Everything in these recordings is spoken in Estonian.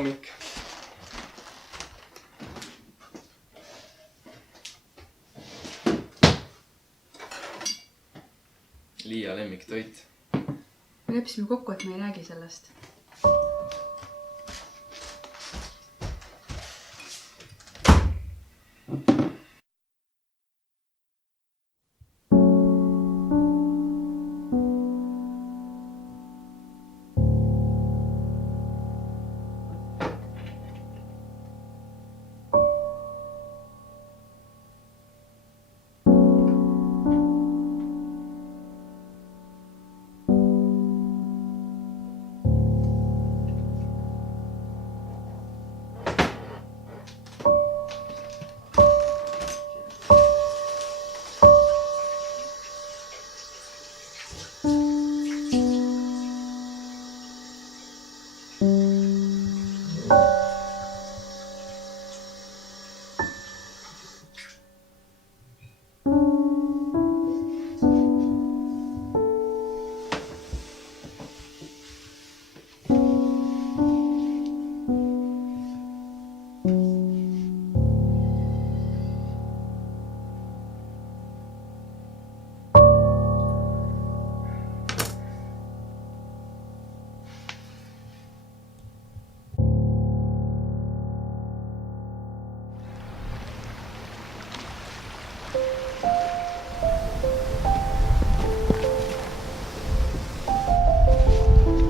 hommik. Liia lemmiktoit. Me leppisime kokku, et me ei räägi sellest.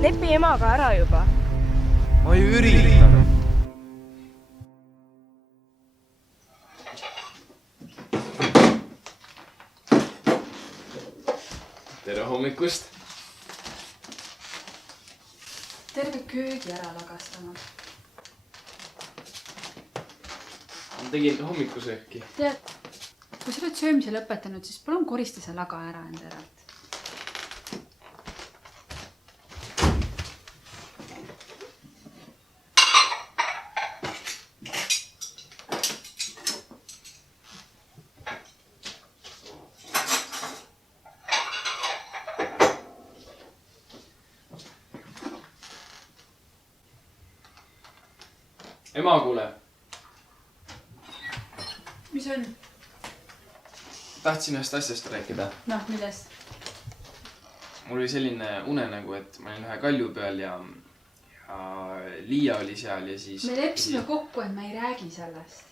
Lepi emaga ära juba. Ma ju üritan. Tere hommikust. Terve köögi ära lagastanud. Ma tegin ka hommikusööki. Tead, kui sa oled söömise lõpetanud, siis palun korista see laga ära enda järelt. Ema, kuule. Mis on? Tahtsin ühest asjast rääkida. Noh, millest? Mul oli selline unenägu, et ma olin ühe kalju peal ja Liia oli seal ja siis... Me leppisime kokku, et me ei räägi sellest.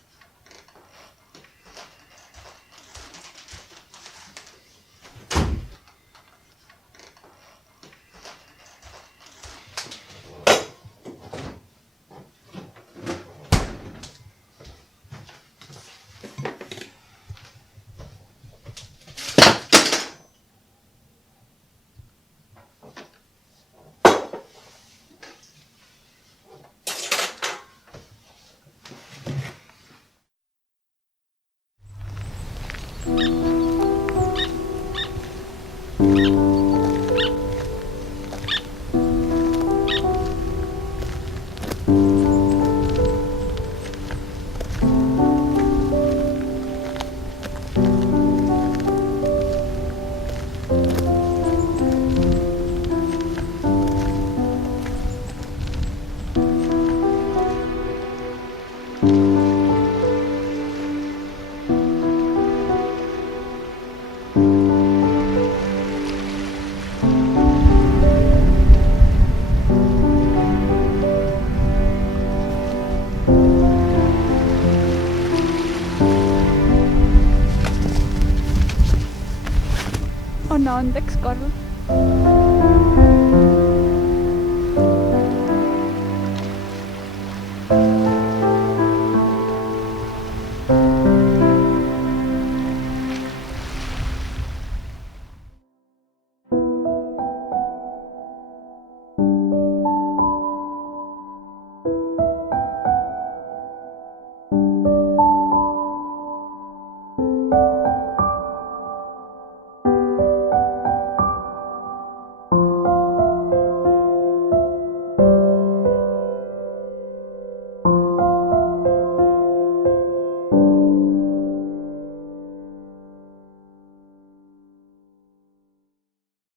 Anna andeks, Karl.